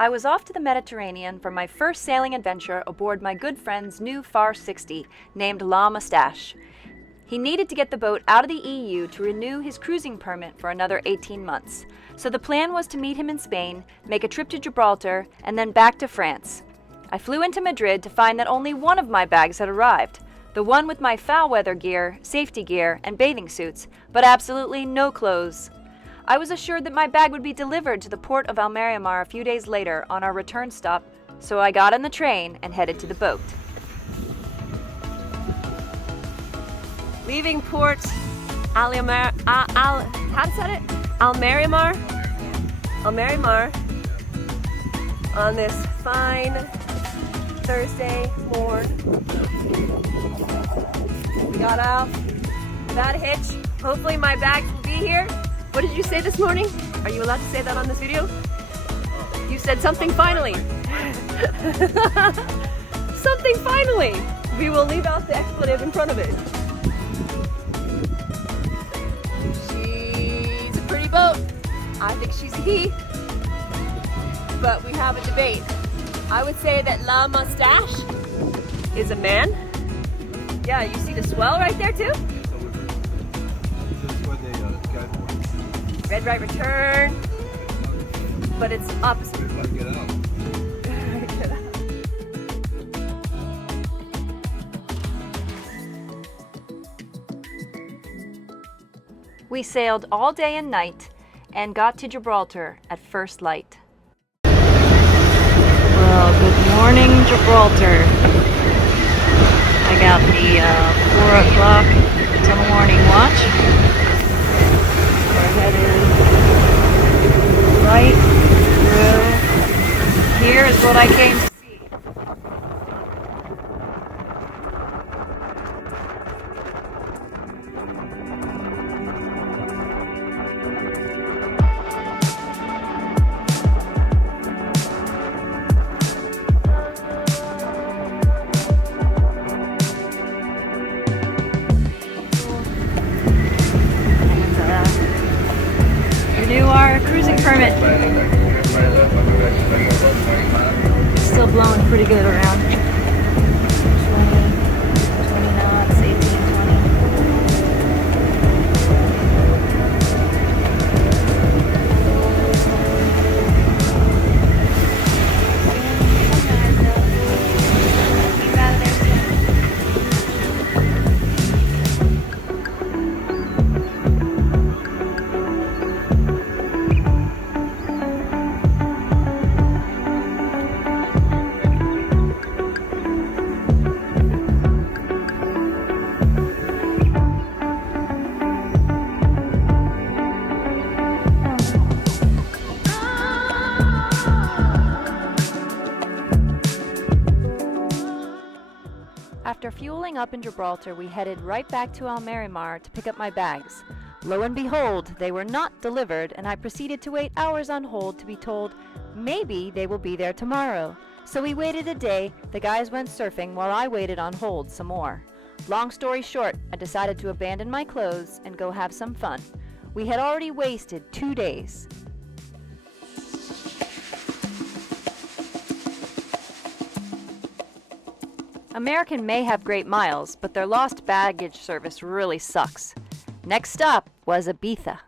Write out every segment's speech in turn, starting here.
I was off to the Mediterranean for my first sailing adventure aboard my good friend's new Farr 60, named Mustache. He needed to get the boat out of the EU to renew his cruising permit for another 18 months. So the plan was to meet him in Spain, make a trip to Gibraltar, and then back to France. I flew into Madrid to find that only one of my bags had arrived, the one with my foul weather gear, safety gear, and bathing suits, but absolutely no clothes. I was assured that my bag would be delivered to the port of Almerimar a few days later on our return stop, so I got on the train and headed to the boat. Leaving port Almerimar on this fine Thursday morn. We got off without a hitch. Hopefully my bags will be here. What did you say this morning? Are you allowed to say that on this video? You said something finally. Something finally. We will leave out the expletive in front of it. She's a pretty boat. I think she's a he. But we have a debate. I would say that La Mustache is a man. Yeah, you see the swell right there too? Red right return, but it's opposite. Get out. Get out. We sailed all day and night and got to Gibraltar at first light. Well, good morning, Gibraltar. I got the 4 o'clock till morning watch. We're headed right through. Here is what I came to see. Renew our cruising permit. Still blowing pretty good around 20 knots, 18, After fueling up in Gibraltar, we headed right back to Almerimar to pick up my bags. Lo and behold, they were not delivered, and I proceeded to wait hours on hold to be told maybe they will be there tomorrow. So we waited a day, the guys went surfing while I waited on hold some more. Long story short, I decided to abandon my clothes and go have some fun. We had already wasted 2 days. American may have great miles, but their lost baggage service really sucks. Next stop was Ibiza.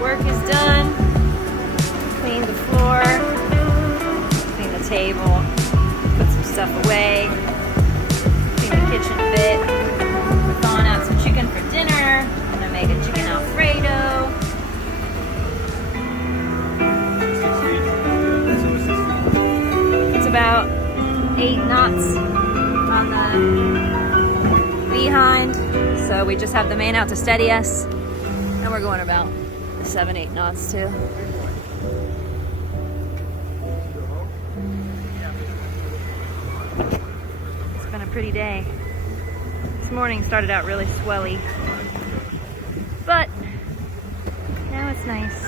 Work is done. Clean the floor. Clean the table. Put some stuff away. Clean the kitchen a bit. We're thawing out some chicken for dinner. I'm gonna make a chicken Alfredo. It's about 8 knots on the behind, so we just have the main out to steady us, and we're going about 7-8 knots too. It's been a pretty day. This morning started out really swelly, but now it's nice.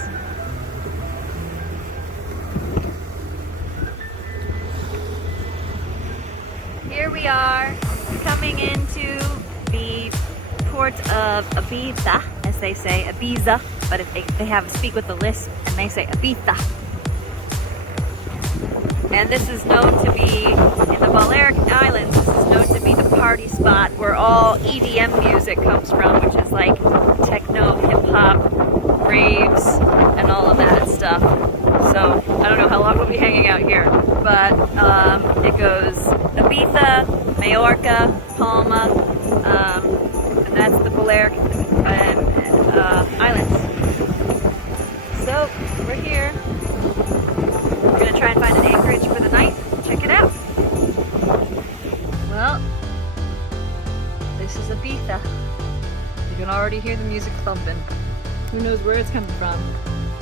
Here we are, coming into the port of Ibiza, as they say, Ibiza, but if they have to speak with the lisp, and they say Ibiza. And this is known to be, in the Balearic Islands, this is known to be the party spot where all EDM music comes from, which is like techno, hip-hop, raves, and all of that stuff. So I don't know how long we'll be hanging out here, but it goes Ibiza, Mallorca, Palma, and that's the Balearic Islands. So we're here. We're gonna try and find an anchorage for the night. Check it out. Well, this is Ibiza. You can already hear the music thumping. Who knows where it's coming from,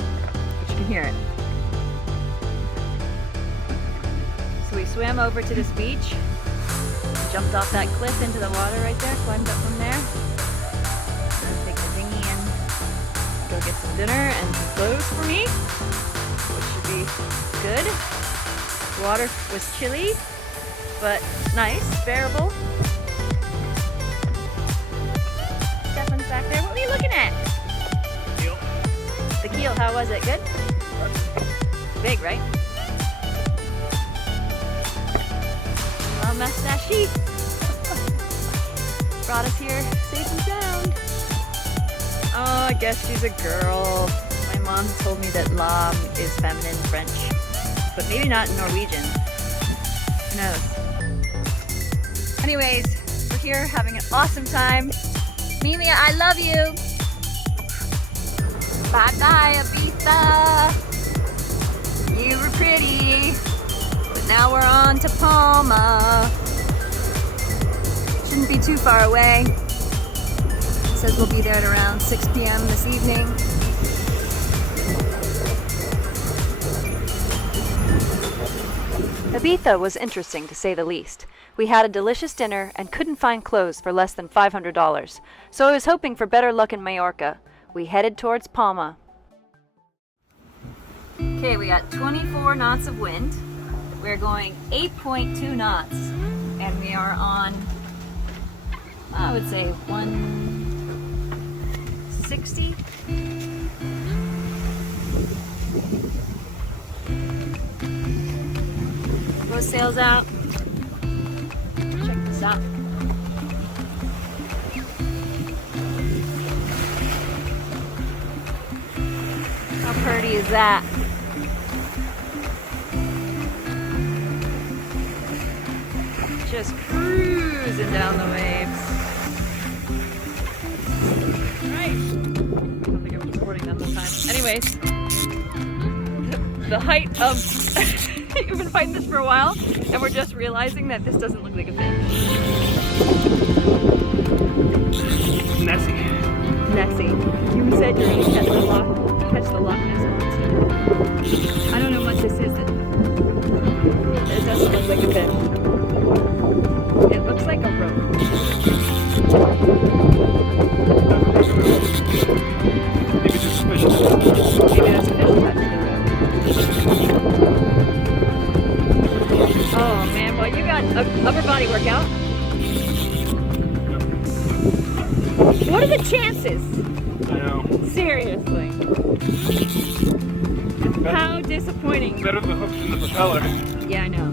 but you can hear it. So we swam over to this beach, jumped off that cliff into the water right there, climbed up from there, and take the dinghy and go get some dinner and some clothes for me, which should be good. The water was chilly, but nice, bearable. Stefan's back there. What were you looking at? Keel. The keel, how was it? Good? Big, right? Well, Mustache brought us here safe and sound. Oh, I guess she's a girl. My mom told me that l'âme is feminine French, but maybe not in Norwegian. Who knows? Anyways, we're here having an awesome time. Mimia, I love you. Bye bye, Ibiza. You were pretty, but now we're on to Palma. Shouldn't be too far away. It says we'll be there at around 6 p.m. this evening. Ibiza was interesting to say the least. We had a delicious dinner and couldn't find clothes for less than $500, so I was hoping for better luck in Mallorca. We headed towards Palma. Okay, we got 24 knots of wind. We're going 8.2 knots, and we are on, I would say, 160. Throw sails out. Check this out. How pretty is that? Just cruising down the waves. Right. I don't think I'm recording that this time. Anyways, the height of you've been fighting this for a while, and we're just realizing that this doesn't look like a fish. Nessie. Nessie. You said you're gonna catch the Loch Ness monster. I don't know what this is. It doesn't look like a fish. It looks like a rope. Maybe it's just a fish. Maybe there's a fish attached to the rope. Oh man, well you got an upper body workout. What are the chances? I know. Seriously. How disappointing. Better the hooks than the propeller. Yeah, I know.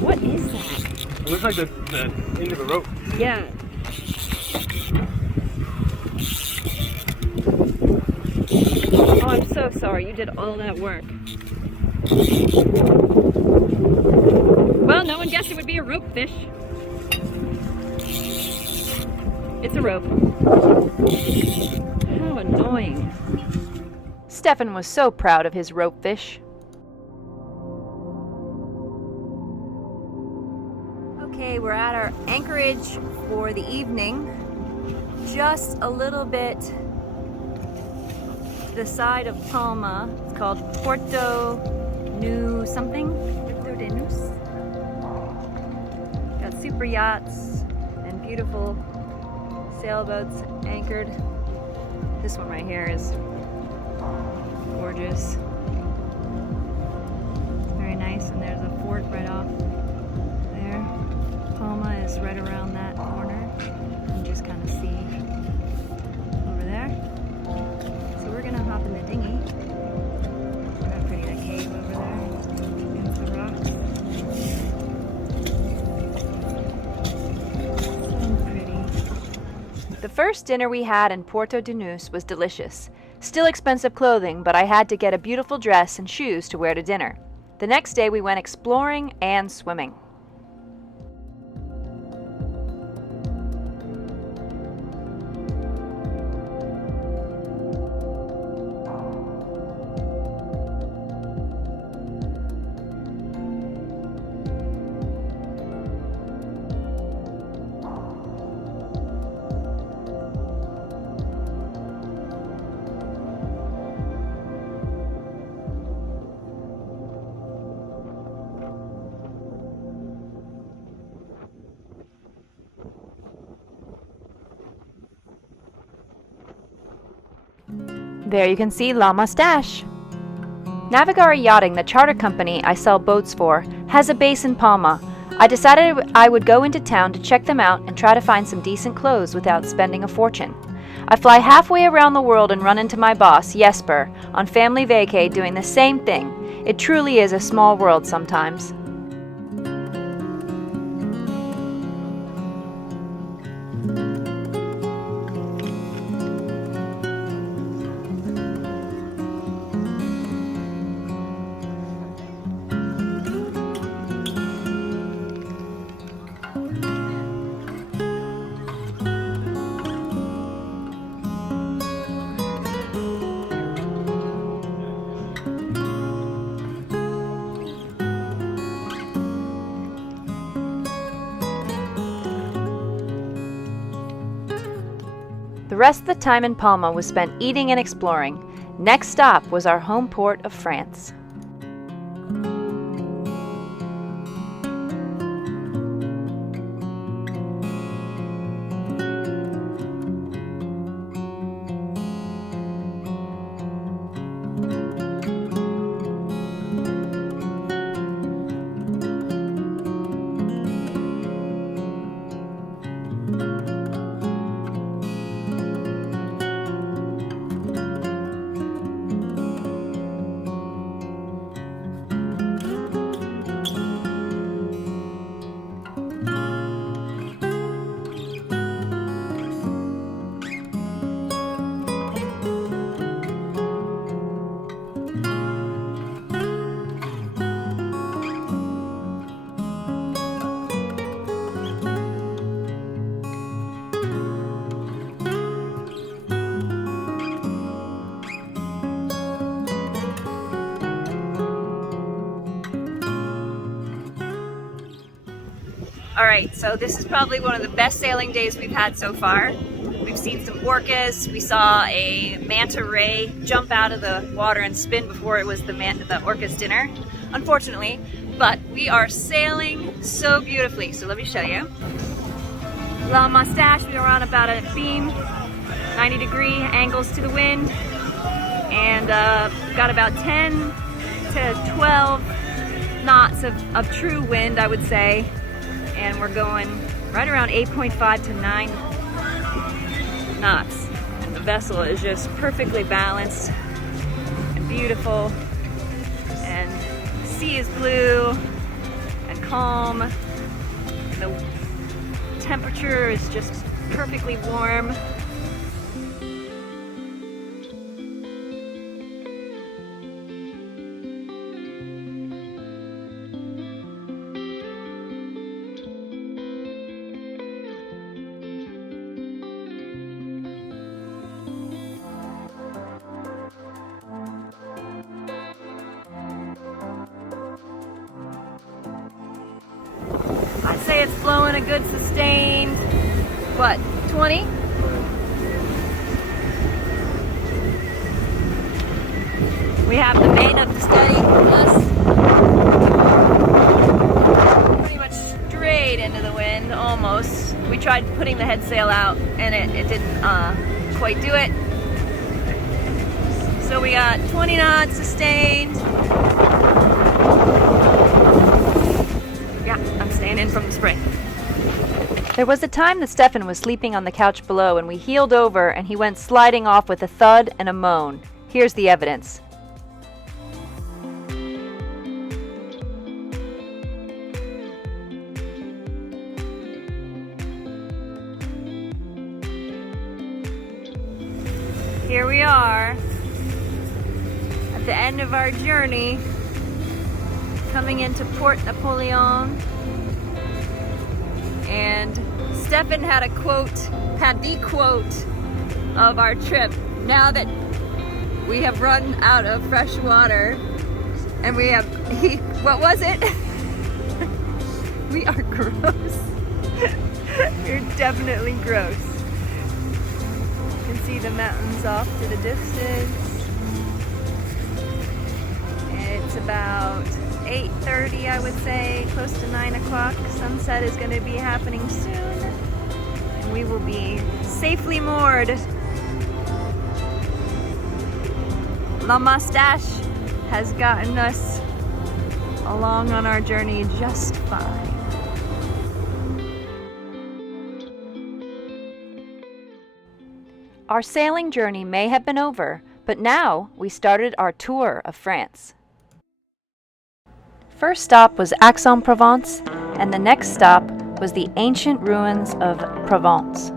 What is that? It looks like the end of a rope. Yeah. Oh, I'm so sorry. You did all that work. Well, no one guessed it would be a rope fish. It's a rope. How annoying. Stefan was so proud of his rope fish. Okay, we're at our anchorage for the evening. Just a little bit to the side of Palma. It's called Porto Nu something. Porto de Nus. Got super yachts and beautiful sailboats anchored. This one right here is gorgeous. Very nice, and there's a fort right off there. Palma is right around that corner. You can just kind of see over there. So we're gonna hop first dinner we had in Porto de Nus was delicious. Still expensive clothing, but I had to get a beautiful dress and shoes to wear to dinner. The next day we went exploring and swimming. There you can see La Mustache. Navigare Yachting, the charter company I sell boats for, has a base in Palma. I decided I would go into town to check them out and try to find some decent clothes without spending a fortune. I fly halfway around the world and run into my boss, Jesper, on family vacay doing the same thing. It truly is a small world sometimes. The rest of the time in Palma was spent eating and exploring. Next stop was our home port of France. Alright, so this is probably one of the best sailing days we've had so far. We've seen some orcas, we saw a manta ray jump out of the water and spin before it was the orca's dinner, unfortunately, but we are sailing so beautifully, so let me show you. La Mustache, we are on about a beam, 90-degree angles to the wind, and got about 10 to 12 knots of true wind, I would say. And we're going right around 8.5 to 9 knots. And the vessel is just perfectly balanced and beautiful. And the sea is blue and calm. And the temperature is just perfectly warm. I'd say it's blowing a good sustained, what, 20? We have the main of the steady us pretty much straight into the wind, almost. We tried putting the head sail out and it didn't quite do it. So we got 20 knots sustained. Yeah, I'm staying in from the spray. There was a time that Stefan was sleeping on the couch below and we heeled over and he went sliding off with a thud and a moan. Here's the evidence. Here we are at the end of our journey, coming into Port Napoleon. And Stefan had the quote of our trip. Now that we have run out of fresh water, and what was it? We are gross. We're definitely gross. You can see the mountains off to the distance. It's about 8:30, I would say, close to 9 o'clock. Sunset is going to be happening soon, and we will be safely moored. La Mustache has gotten us along on our journey just fine. Our sailing journey may have been over, but now we started our tour of France. First stop was Aix-en-Provence, and the next stop was the ancient ruins of Provence.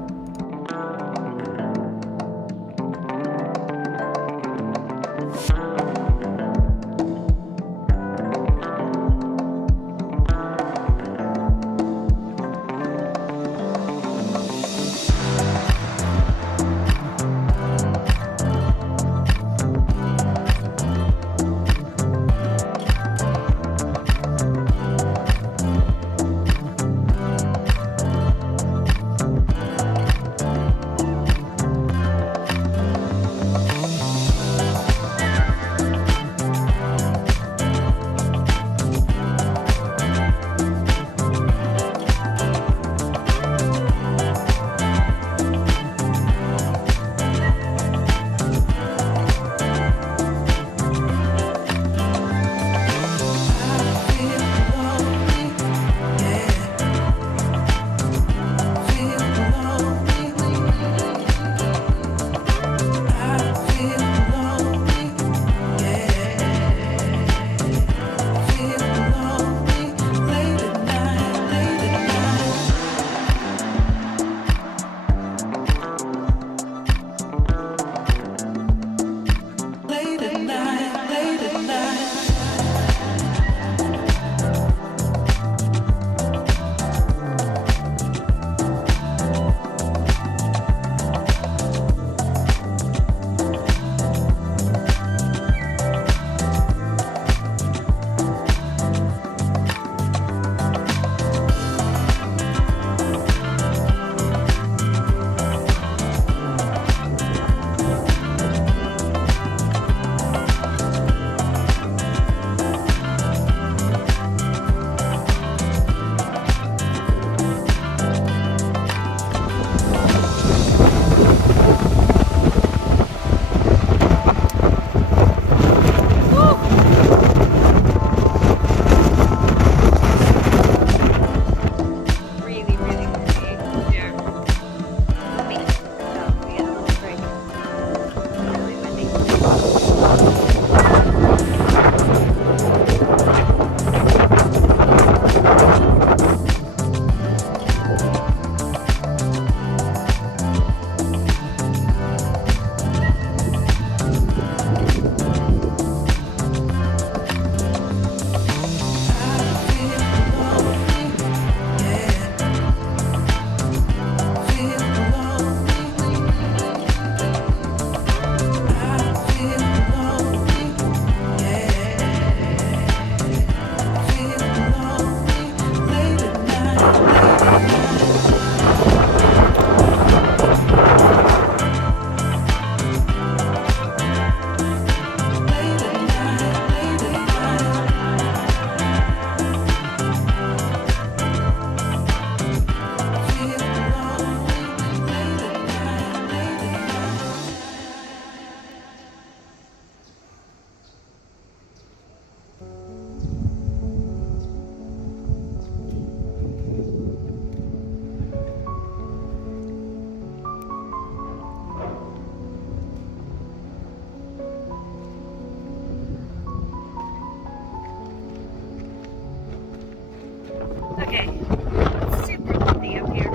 Okay, it's super windy up here.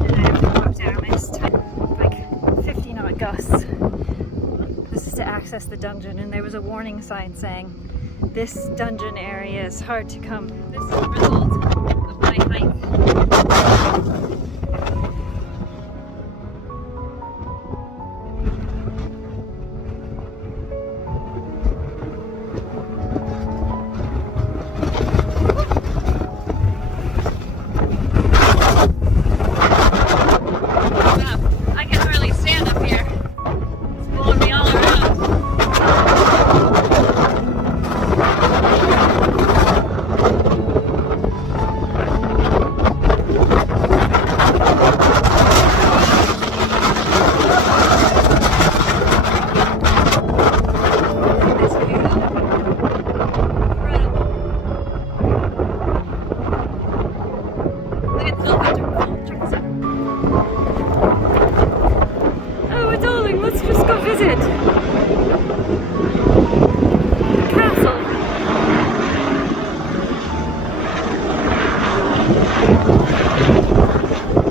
And I have to walk down. I just had like 50 knot gusts. access the dungeon, and there was a warning sign saying, "This dungeon area is hard to come." This is the result of my hike. I can hardly stand up here. It's blowing me all around. This view. Incredible. Look at the helicopter. Check this out. Oh, darling, let's just go visit the castle.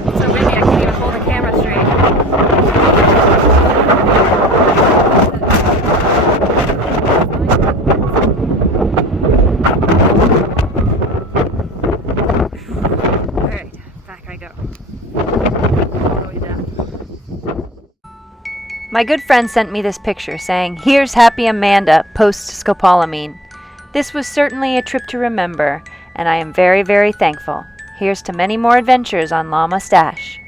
It's so windy I can't even hold the camera straight. Alright, back I go. All the way down. My good friend sent me this picture saying, "Here's happy Amanda post-scopolamine." This was certainly a trip to remember, and I am very, very thankful. Here's to many more adventures on La Mustache.